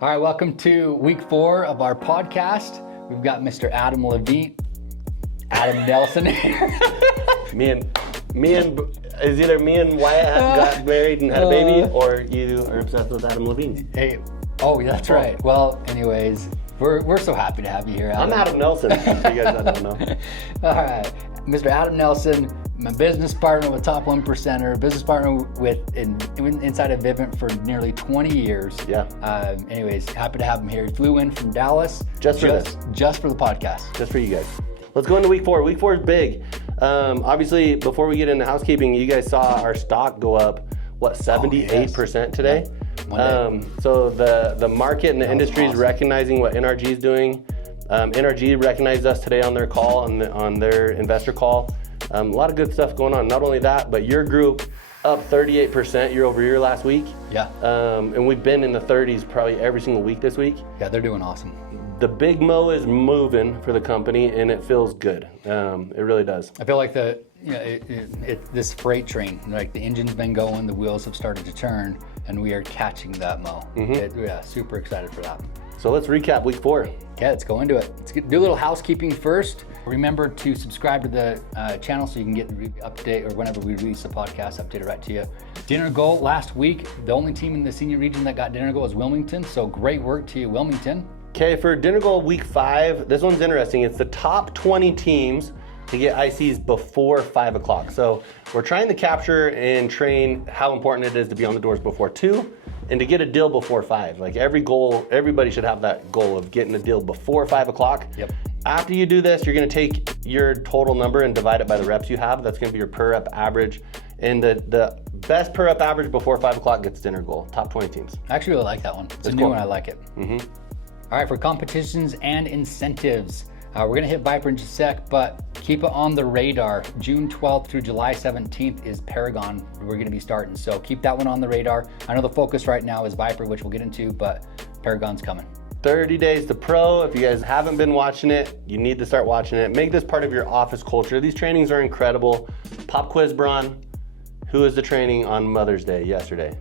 All right, welcome to week 4 of our podcast. We've got Mr. Adam Nelson here. Is either me and Wyatt got married and had a baby, or you are obsessed with Adam Levine. Hey, oh, that's right. Well, anyways, we're so happy to have you here, Adam. I'm Adam Nelson, if you guys don't know. All right, Mr. Adam Nelson, my business partner with Top 1%er, business partner inside of Vivint for nearly 20 years. Yeah. Anyways, happy to have him here. He flew in from Dallas. Just for the podcast. Just for you guys. Let's go into week 4. Week 4 is big. Obviously, before we get into housekeeping, you guys saw our stock go up, 78% today? Yeah. So the market and the industry is recognizing what NRG is doing. NRG recognized us today on their call, on their investor call. A lot of good stuff going on. Not only that, but your group up 38% year over year last week. Yeah. And we've been in the 30s probably every single week this week. Yeah, they're doing awesome. The big mo is moving for the company, and it feels good. It really does. I feel like this freight train, like the engine's been going, the wheels have started to turn, and we are catching that mo. Yeah, super excited for that. So let's recap week 4. Okay, let's go into it. Let's do a little housekeeping first. Remember to subscribe to the channel so you can get the update, or whenever we release the podcast, updated right to you. Dinner goal last week, the only team in the senior region that got dinner goal was Wilmington, so great work to you, Wilmington. Okay, for dinner goal week 5, this one's interesting. It's the top 20 teams to get ICs before 5 o'clock. So we're trying to capture and train how important it is to be on the doors before 2 and to get a deal before 5. Like everybody should have that goal of getting a deal before 5 o'clock. Yep. After you do this, you're gonna take your total number and divide it by the reps you have. That's gonna be your per rep average. And the best per rep average before 5 o'clock gets dinner goal, top 20 teams. I actually really like that one. It's a new one, I like it. All right, for competitions and incentives, we're gonna hit Viper in just a sec, but keep it on the radar. June 12th through July 17th is Paragon. We're gonna be starting, so keep that one on the radar. I know the focus right now is Viper, which we'll get into, but Paragon's coming. 30 Days to Pro. If you guys haven't been watching it, you need to start watching it. Make this part of your office culture. These trainings are incredible. Pop quiz, Braun. Who was the training on Mother's Day yesterday?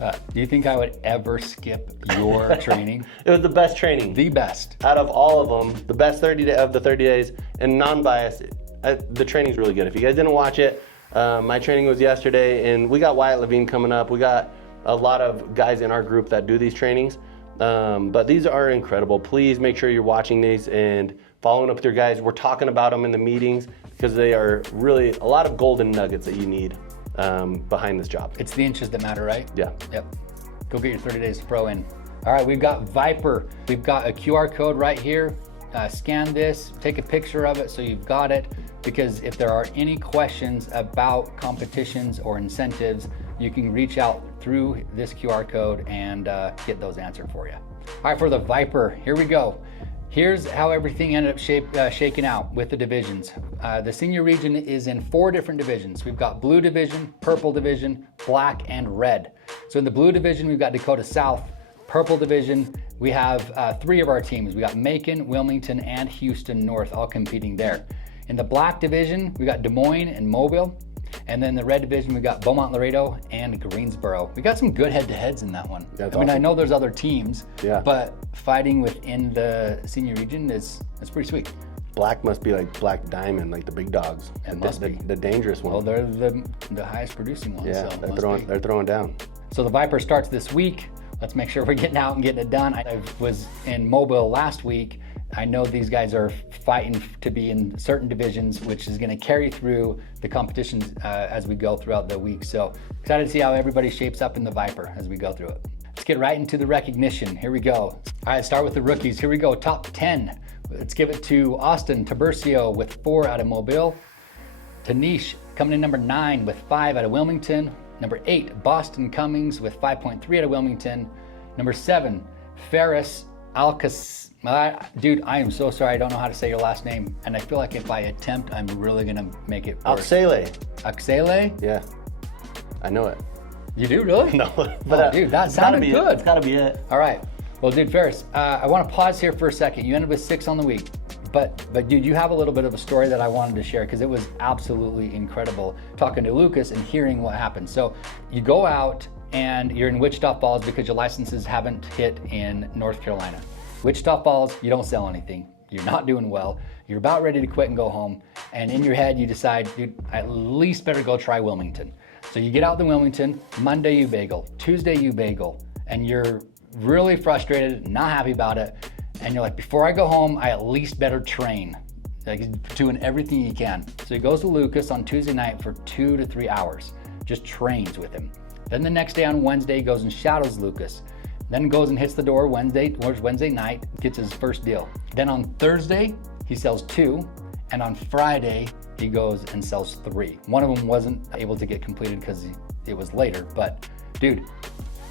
Do you think I would ever skip your training? It was the best training. The best. Out of all of them, the best 30 days, and non-biased. The training's really good. If you guys didn't watch it, my training was yesterday, and we got Wyatt Levine coming up. We got a lot of guys in our group that do these trainings, but these are incredible. Please make sure you're watching these and following up with your guys. We're talking about them in the meetings because they are really a lot of golden nuggets that you need behind this job. It's the inches that matter, right? Yeah. Yep. Go get your 30 Days to Pro in. All right, we've got Viper. We've got a QR code right here. Scan this, take a picture of it so you've got it, because if there are any questions about competitions or incentives, you can reach out through this QR code and get those answered for you. All right, for the Viper, here we go. Here's how everything ended up shaking out with the divisions. The senior region is in 4 different divisions. We've got blue division, purple division, black, and red. So in the blue division, we've got Dakota South. Purple division, we have 3 of our teams. We got Macon, Wilmington, and Houston North all competing there. In the black division, we got Des Moines and Mobile. And then the red division, we got Beaumont, Laredo, and Greensboro. We got some good head-to-heads in that one. That's I mean, awesome. I know there's other teams, Yeah. but fighting within the senior region that's pretty sweet. Black must be like Black Diamond, like the big dogs. It must be. The dangerous one. Well, they're the highest producing ones. Yeah, so it they're must be. they're throwing down. So the Viper starts this week. Let's make sure we're getting out and getting it done. I was in Mobile last week. I know these guys are fighting to be in certain divisions, which is going to carry through the competitions as we go throughout the week. So excited to see how everybody shapes up in the Viper as we go through it. Let's get right into the recognition. Here we go. All right, start with the rookies. Here we go, top 10. Let's give it to Austin Tiburcio with 4 out of Mobile. Tanish coming in number 9 with 5 out of Wilmington. Number 8, Boston Cummings with 5.3 out of Wilmington. Number 7, Ferris Alcas. Dude, I am so sorry. I don't know how to say your last name. And I feel like if I attempt, I'm really going to make it worse. Axele? Yeah, I know it. You do, really? No, but dude, that sounded good. It's gotta be it. All right. Well, dude, Ferris, I want to pause here for a second. You ended with 6 on the week. But dude, you have a little bit of a story that I wanted to share because it was absolutely incredible talking to Lucas and hearing what happened. So you go out and you're in Wichita Falls because your licenses haven't hit in North Carolina. Wichita Falls, you don't sell anything. You're not doing well. You're about ready to quit and go home. And in your head, you decide, dude, I at least better go try Wilmington. So you get out to Wilmington, Monday you bagel, Tuesday you bagel, and you're really frustrated, not happy about it. And you're like, before I go home, I at least better train. Like doing everything you can. So he goes to Lucas on Tuesday night for 2 to 3 hours, just trains with him. Then the next day on Wednesday, he goes and shadows Lucas. Then goes and hits the door Wednesday night, gets his first deal. Then on Thursday, he sells 2, and on Friday, he goes and sells 3. One of them wasn't able to get completed because it was later, but dude,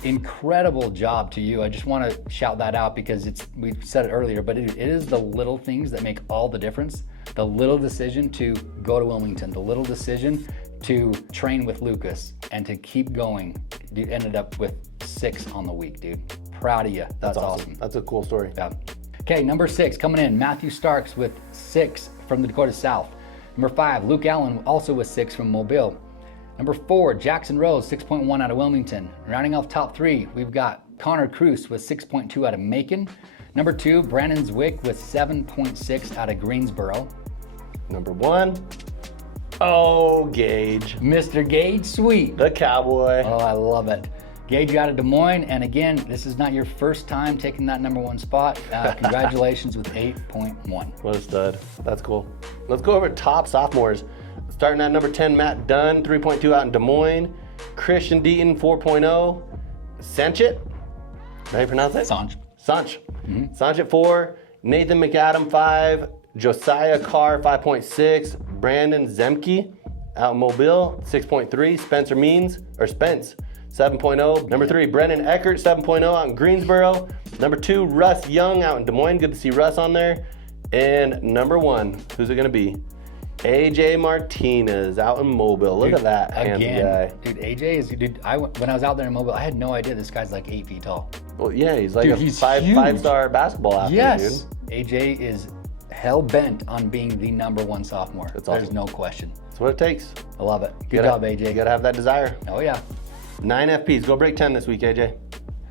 incredible job to you. I just want to shout that out because we've said it earlier, but it is the little things that make all the difference. The little decision to go to Wilmington, the little decision to train with Lucas and to keep going. You ended up with 6 on the week, dude. Proud of you. That's awesome. That's a cool story. Yeah. Okay, number 6 coming in, Matthew Starks with 6 from the Dakota South. Number 5, Luke Allen also with 6 from Mobile. Number 4, Jackson Rose, 6.1 out of Wilmington. Rounding off top 3, we've got Connor Cruz with 6.2 out of Macon. Number 2, Brandon Zwick with 7.6 out of Greensboro. Number 1, Gage. Mr. Gage Sweet. The Cowboy. Oh, I love it. Gage, you out of Des Moines, and again, this is not your first time taking that number 1 spot. Congratulations with 8.1. What a stud. That's cool. Let's go over top sophomores. Starting at number 10, Matt Dunn, 3.2 out in Des Moines. Christian Deaton, 4.0. Sanchit? How do you pronounce it? Sanch. Sanch at 4. Nathan McAdam, 5. Josiah Carr, 5.6. Brandon Zemke out in Mobile, 6.3. Spencer Spence, 7.0. Number 3, Brennan Eckert, 7.0 out in Greensboro. Number 2, Russ Young out in Des Moines. Good to see Russ on there. And number 1, who's it going to be? AJ Martinez out in Mobile. Look at that handsome guy. Dude, AJ is, when I was out there in Mobile, I had no idea this guy's like 8 feet tall. Well, yeah, he's like he's five-star basketball athlete, yes. dude. AJ is hell-bent on being the number 1 sophomore. That's awesome. There's no question. That's what it takes. I love it. Good job, AJ. You gotta have that desire. Oh, yeah. 9 FPs. Go break 10 this week, AJ.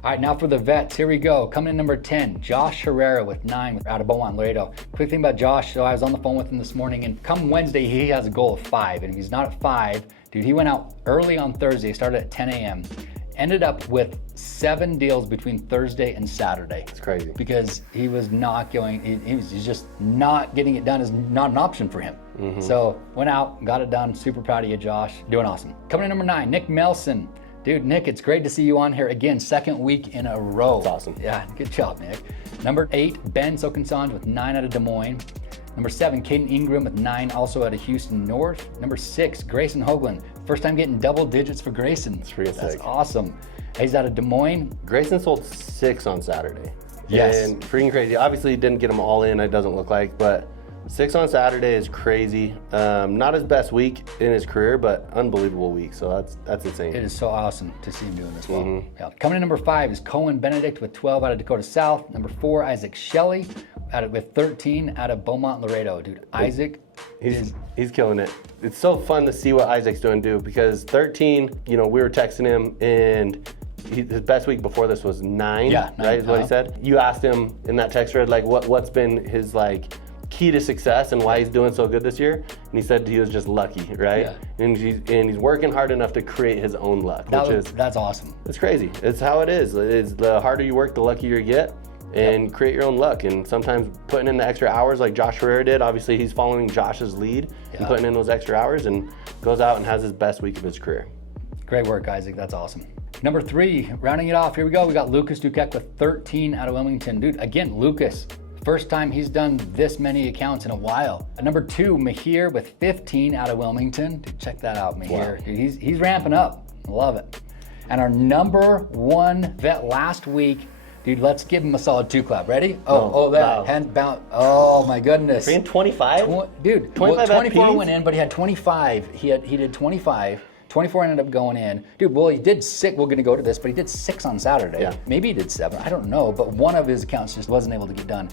All right, now for the vets, here we go. Coming in number 10, Josh Herrera with 9 out of Beaumont, Laredo. Quick thing about Josh, so I was on the phone with him this morning, and come Wednesday, he has a goal of 5, and if he's not at 5, dude, he went out early on Thursday, started at 10 a.m., ended up with 7 deals between Thursday and Saturday. It's crazy. Because he was not going, he's just not getting it done is not an option for him. Mm-hmm. So went out, got it done. Super proud of you, Josh. Doing awesome. Coming in number 9, Nick Melson. Dude, Nick, it's great to see you on here again, 2nd week in a row. That's awesome. Yeah, good job, Nick. Number 8, Ben Sokensanj with 9 out of Des Moines. Number 7, Caden Ingram with 9, also out of Houston North. Number 6, Grayson Hoagland. First time getting double digits for Grayson. That's real sick. That's awesome. He's out of Des Moines. Grayson sold 6 on Saturday. Yes. And freaking crazy. Obviously, he didn't get them all in, it doesn't look like, but 6 on Saturday is crazy. Not his best week in his career, but unbelievable week. So that's insane. It is so awesome to see him doing this well. Mm-hmm. Yeah. Coming in number 5 is Cohen Benedict with 12 out of Dakota South. Number 4, Isaac Shelley with 13 out of Beaumont, Laredo. Dude, Isaac He's killing it. It's so fun to see what Isaac's doing too, because 13, we were texting him, and his best week before this was 9, right? Is what he said. You asked him in that text thread, like, what's been his key to success and why he's doing so good this year, and he said he was just lucky, right? Yeah. And he's working hard enough to create his own luck, that's awesome. It's crazy. It's how it is. It's the harder you work, the luckier you get, and create your own luck. And sometimes putting in the extra hours like Josh Herrera did, obviously he's following Josh's lead and putting in those extra hours, and goes out and has his best week of his career. Great work, Isaac. That's awesome. Number 3, rounding it off, here we go. We got Lucas Duquette with 13 out of Wilmington. Dude, again, Lucas, first time he's done this many accounts in a while. Number 2, Mahir with 15 out of Wilmington. Dude, check that out, Mahir. Wow. Dude, he's ramping up. Love it. And our number 1 vet last week, dude, let's give him a solid 2 clap. Ready? Hand bounce. Oh my goodness. 25? Dude, 24 went in, but he had 25. He did 25. 24 ended up going in. Dude, well, he did 6. We're going to go to this, but he did 6 on Saturday. Yeah. Maybe he did 7. I don't know. But one of his accounts just wasn't able to get done.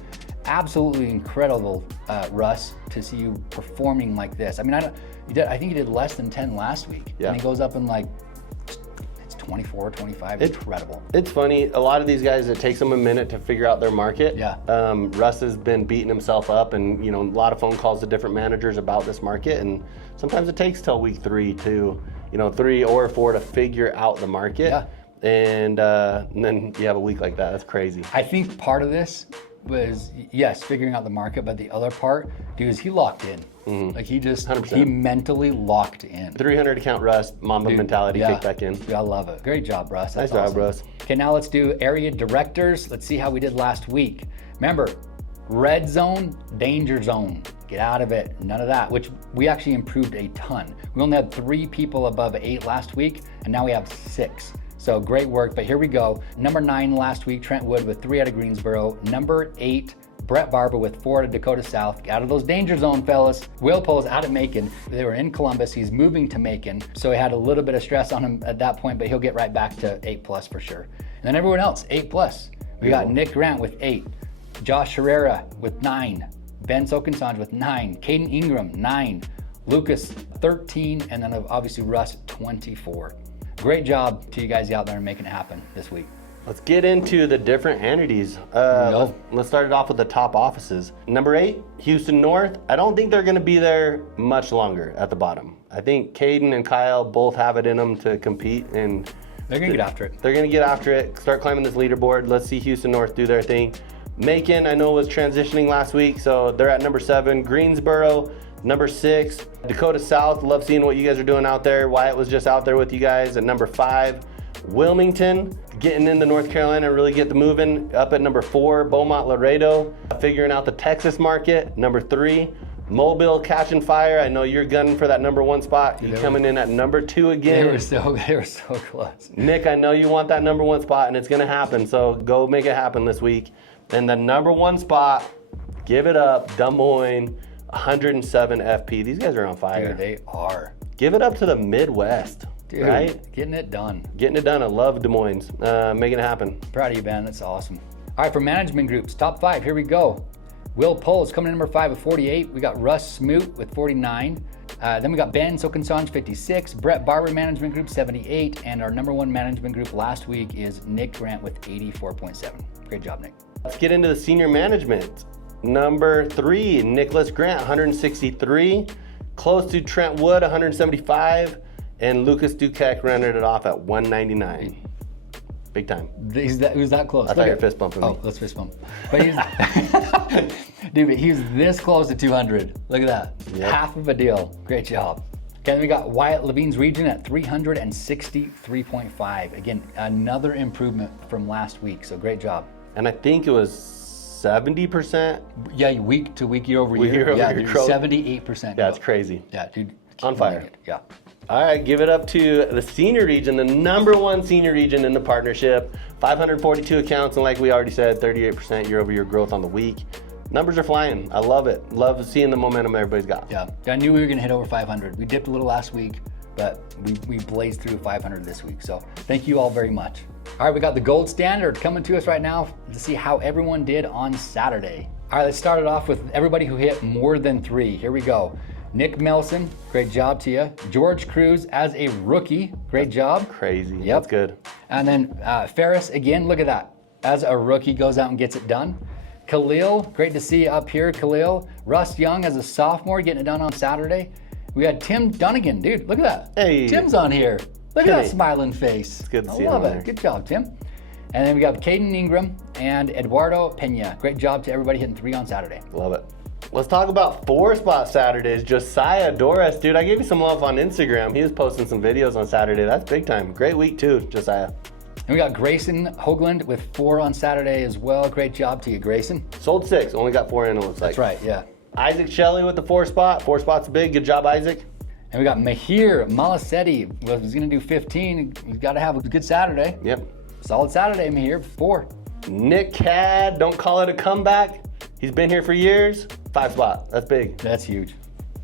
absolutely incredible, Russ, to see you performing like this. I mean, I think you did less than 10 last week. Yeah. And he goes up in like, it's 24, 25, incredible. It's funny, a lot of these guys, it takes them a minute to figure out their market. Yeah. Russ has been beating himself up and, a lot of phone calls to different managers about this market. And sometimes it takes till week 3 to, 3 or 4 to figure out the market. Yeah. And then you have a week like that. That's crazy. I think part of this was, yes, figuring out the market, but the other part, dude, is he locked in. Like he just, 100%. he mentally locked in. 300 account Russ, Mamba mentality, kick back in. Dude, I love it. Great job, Russ. Nice That's awesome. job, Russ. Okay, now let's do area directors. Let's see how we did last week. Remember, red zone, danger zone. Get out of it. None of that, which we actually improved a ton. We only had 3 people above 8 last week, and now we have 6. So great work, but here we go. Number 9 last week, Trent Wood with 3 out of Greensboro. Number 8, Brett Barber with 4 out of Dakota South. Get out of those danger zone, fellas. Will Pole's out of Macon. They were in Columbus. He's moving to Macon. So he had a little bit of stress on him at that point, but he'll get right back to 8+ for sure. And then everyone else, 8+. We got Nick Grant with 8. Josh Herrera with 9. Ben Sokensanj with 9. Caden Ingram, 9. Lucas, 13. And then obviously Russ, 24. Great job to you guys out there and making it happen this week. Let's get into the different entities. Let's start it off with the top offices. Number 8, Houston North. I don't think they're going to be there much longer at the bottom. I think Caden and Kyle both have it in them to compete, and they're going to get after it. They're going to get after it, start climbing this leaderboard. Let's see Houston North do their thing. Macon, I know, was transitioning last week, so they're at number 7. Greensboro, number 6. Dakota South, love seeing what you guys are doing out there. Wyatt was just out there with you guys at number 5. Wilmington, getting into North Carolina, really get the moving, up at number 4. Beaumont Laredo, figuring out the Texas market, number 3. Mobile catching fire. I know you're gunning for that number 1 spot. You're coming in at number 2 again. They were so close. Nick, I know you want that number 1 spot, and it's gonna happen, so go make it happen this week. And the number 1 spot, give it up, Des Moines, 107 FP. These guys are on fire. Dude, they are. Give it up to the Midwest. Dude, right? Getting it done. Getting it done. I love Des Moines. Making it happen. Proud of you, Ben. That's awesome. All right, for management groups, top 5. Here we go. Will Poles coming in number 5 with 48. We got Russ Smoot with 49. Then we got Ben Sokensanj, 56. Brett Barber Management Group, 78. And our number 1 management group last week is Nick Grant with 84.7. Great job, Nick. Let's get into the senior management. Number 3, Nicholas Grant, 163. Close to Trent Wood, 175. And Lucas Duquette rendered it off at 199. Big time. Who's that close? I thought you were fist bumping me. Oh, let's fist bump. But he's, dude, but he's this close to 200. Look at that. Yep. Half of a deal. Great job. Okay, then we got Wyatt Levine's region at 363.5. Again, another improvement from last week. So great job. And I think it was 70%. Yeah, week to week, year over year. Year over yeah, year dude, growth. 78%. Yeah, it's crazy. Yeah, dude. On fire. Yeah. All right, give it up to the senior region, the number 1 senior region in the partnership. 542 accounts, and like we already said, 38% year-over-year growth on the week. Numbers are flying. I love it. Love seeing the momentum everybody's got. Yeah, I knew we were gonna hit over 500. We dipped a little last week, but we blazed through 500 this week. So thank you all very much. All right, we got the gold standard coming to us right now to see how everyone did on Saturday. All right, let's start it off with everybody who hit more than 3. Here we go. Nick Melson, great job to you. George Cruz as a rookie, great job. Crazy. Yep. That's good. And then Ferris, again, look at that. As a rookie, goes out and gets it done. Khalil, great to see you up here, Khalil. Russ Young as a sophomore, getting it done on Saturday. We had Tim Dunnigan, dude, look at that. Hey. Tim's on here. Look at that smiling face. It's good to see I love him it. there. Good job, Tim. And then we got Caden Ingram and Eduardo Pena. Great job to everybody hitting 3 on Saturday. Love it. Let's talk about 4-spot Saturdays. Josiah Doris, dude, I gave you some love on Instagram. He was posting some videos on Saturday. That's big time. Great week too, Josiah. And we got Grayson Hoagland with 4 on Saturday as well. Great job to you, Grayson. Sold 6, only got 4 in, it looks like. That's right, yeah. Isaac Shelley with the 4 spot. 4 spots big. Good job, Isaac. And we got Mahir Malasetti was going to do 15. He's got to have a good Saturday. Yep. Solid Saturday, Mahir, 4. Nick Cad, don't call it a comeback. He's been here for years. 5 spot. That's big. That's huge.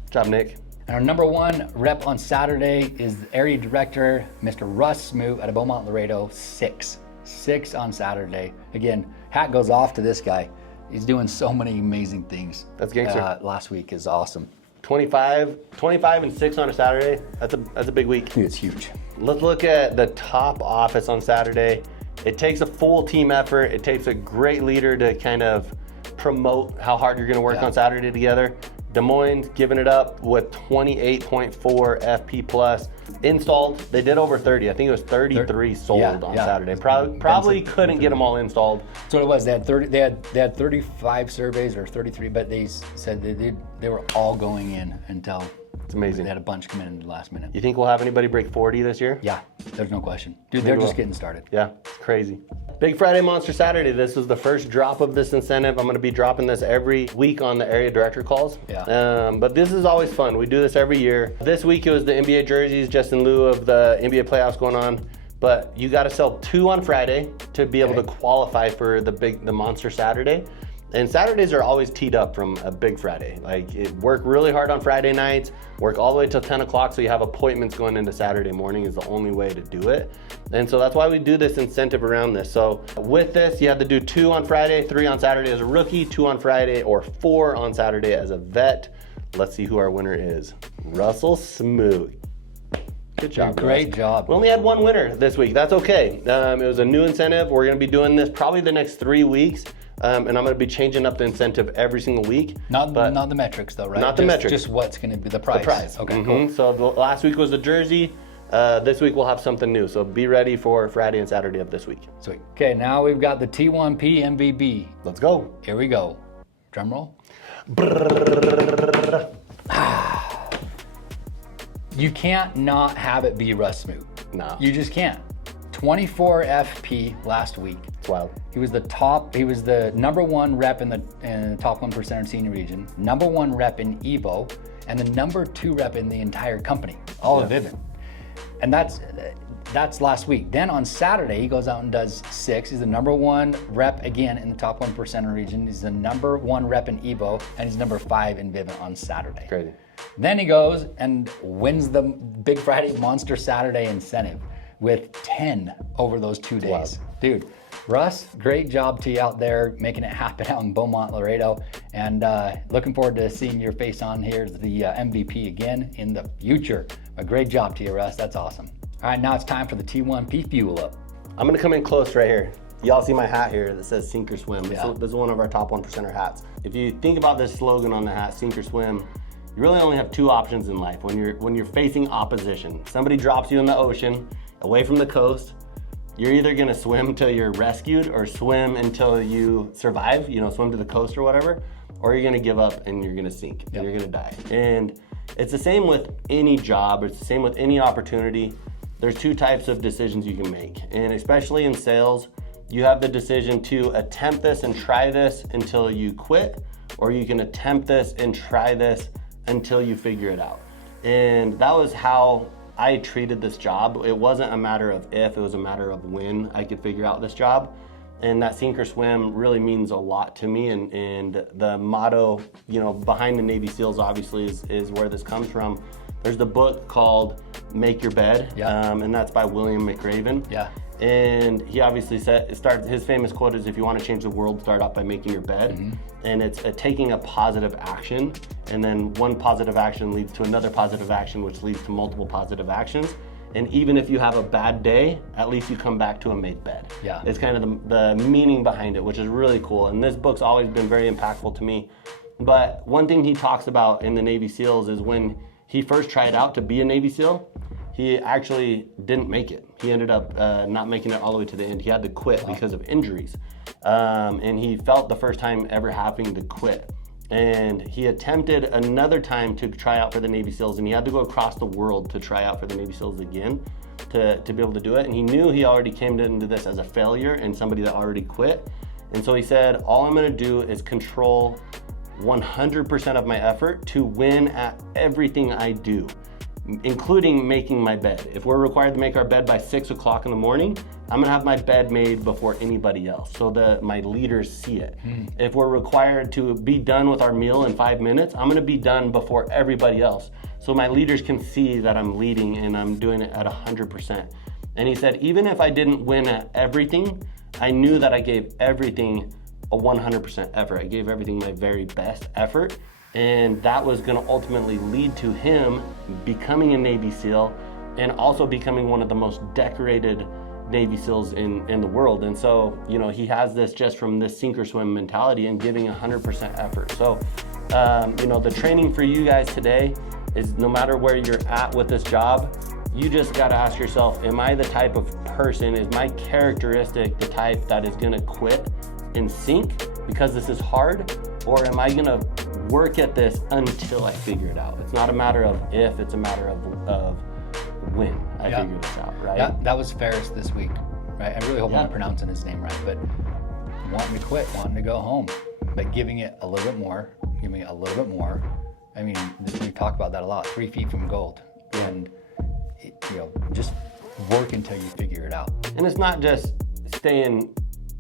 Good job, Nick. And our number 1 rep on Saturday is the area director, Mr. Russ Smoot out of Beaumont Laredo, 6. 6 on Saturday. Again, hat goes off to this guy. He's doing so many amazing things. That's gangster. Last week is awesome. 25 and 6 on a Saturday. That's a big week. It's huge. Let's look at the top office on Saturday. It takes a full team effort. It takes a great leader to kind of promote how hard you're going to work on Saturday together. Des Moines giving it up with 28.4 FP plus installed. They did over 30. I think it was 33 sold on Saturday. Probably couldn't get them all installed. That's what it was. They had 30. They had 35 surveys or 33, but they said they were all going in until it's amazing. They had a bunch come in the last minute. You think we'll have anybody break 40 this year? Yeah, there's no question. Dude, they're just getting started. Yeah, it's crazy. Big Friday Monster Saturday. This was the first drop of this incentive. I'm going to be dropping this every week on the area director calls. Yeah. But this is always fun. We do this every year. This week it was the NBA jerseys, just in lieu of the NBA playoffs going on. But you got to sell 2 on Friday to be able to qualify for the Monster Saturday. And Saturdays are always teed up from a big Friday. Like, work really hard on Friday nights, work all the way till 10 o'clock so you have appointments going into Saturday morning is the only way to do it. And so that's why we do this incentive around this. So with this, you have to do 2 on Friday, 3 on Saturday as a rookie, 2 on Friday, or 4 on Saturday as a vet. Let's see who our winner is. Russell Smoot. Good job, Great job. We only had 1 winner this week. That's okay. It was a new incentive. We're going to be doing this probably the next 3 weeks. And I'm going to be changing up the incentive every single week. Not the metrics though, right? Not the metrics. Just what's going to be the price. The price. Okay, cool. So last week was the jersey. This week we'll have something new. So be ready for Friday and Saturday of this week. Sweet. Okay, now we've got the T1P MVB. Let's go. Here we go. Drum roll. You can't not have it be Russ Smoot. No. You just can't. 24 FP last week. It's wild. He was the #1 rep in the top 1% senior region, #1 rep in Evo, and the #2 rep in the entire company, all of Vivint. And that's last week. Then on Saturday, he goes out and does 6. He's the #1 rep again in the top 1% region. He's the #1 rep in Evo, and he's #5 in Vivint on Saturday. Crazy. Then he goes and wins the Big Friday Monster Saturday incentive with 10 over those 2 days. Wow. Dude, Russ, great job to you out there making it happen out in Beaumont, Laredo. And looking forward to seeing your face on here as the MVP again in the future. A great job to you, Russ. That's awesome. All right, now it's time for the T1P Fuel Up. I'm going to come in close right here. Y'all see my hat here that says Sink or Swim. Yeah. This is one of our top 1%er hats. If you think about this slogan on the hat, Sink or Swim, you really only have 2 options in life when you're facing opposition. Somebody drops you in the ocean, away from the coast. You're either gonna swim till you're rescued or swim until you survive, swim to the coast or whatever, or you're gonna give up and you're gonna sink and you're gonna die. And it's the same with any job, it's the same with any opportunity. There's 2 types of decisions you can make. And especially in sales, you have the decision to attempt this and try this until you quit, or you can attempt this and try this until you figure it out. And that was how I treated this job. It wasn't a matter of if, it was a matter of when I could figure out this job. And that sink or swim really means a lot to me. And the motto, behind the Navy SEALs obviously is where this comes from. There's the book called Make Your Bed, and that's by William McRaven. Yeah. And he obviously his famous quote is, if you want to change the world, start out by making your bed. Mm-hmm. And it's taking a positive action, and then one positive action leads to another positive action, which leads to multiple positive actions. And even if you have a bad day, at least you come back to a made bed. Yeah. It's kind of the meaning behind it, which is really cool. And this book's always been very impactful to me. But one thing he talks about in the Navy SEALs is when he first tried out to be a Navy SEAL, he actually didn't make it. He ended up not making it all the way to the end. He had to quit because of injuries. And he felt the first time ever having to quit. And he attempted another time to try out for the Navy SEALs, and he had to go across the world to try out for the Navy SEALs again to be able to do it. And he knew he already came into this as a failure and somebody that already quit. And so he said, all I'm gonna do is control 100% of my effort to win at everything I do, including making my bed. If we're required to make our bed by 6 o'clock in the morning, I'm gonna have my bed made before anybody else so that my leaders see it. If we're required to be done with our meal in 5 minutes, I'm gonna be done before everybody else so my leaders can see that I'm leading and I'm doing it at 100%. And he said, even if I didn't win at everything, I knew that I gave everything a 100% effort. I gave everything my very best effort, and that was going to ultimately lead to him becoming a Navy SEAL and also becoming one of the most decorated Navy SEALs in the world. And so, you know, he has this just from this sink or swim mentality and giving 100% effort. So, you know, the training for you guys today is no matter where you're at with this job, you just got to ask yourself, am I the type of person, is my characteristic the type that is going to quit and sink because this is hard? Or am I going to work at this until I figure it out? It's not a matter of if, it's a matter of when I figure this out, right? Yeah, that was Ferris this week, right? I really hope I'm pronouncing his name right, but wanting to quit, wanting to go home, but giving it a little bit more, giving it a little bit more. I mean, we talk about that a lot, 3 feet from gold. And, you know, just work until you figure it out. And it's not just staying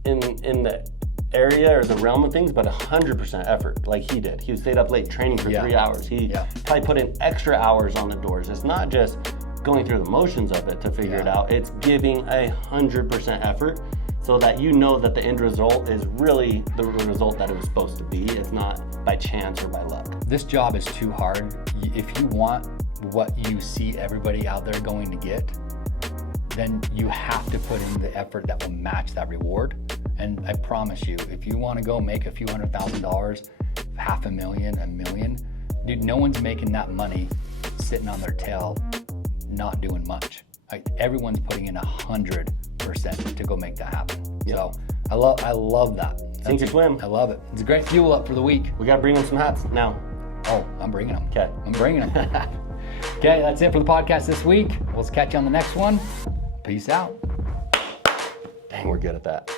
in the area or the realm of things, but 100% effort like he did. He stayed up late training for 3 hours. He probably put in extra hours on the doors. It's not just going through the motions of it to figure it out. It's giving 100% effort so that you know that the end result is really the result that it was supposed to be. It's not by chance or by luck. This job is too hard. If you want what you see everybody out there going to get, then you have to put in the effort that will match that reward. And I promise you, if you want to go make a few $100,000, $500,000, $1 million, dude, no one's making that money sitting on their tail, not doing much. Like, everyone's putting in 100% to go make that happen. So I love that. Sink or swim. I love it. It's a great fuel up for the week. We got to bring in some hats now. Oh, I'm bringing them. Okay. I'm bringing them. Okay, that's it for the podcast this week. We'll catch you on the next one. Peace out. Dang, we're good at that.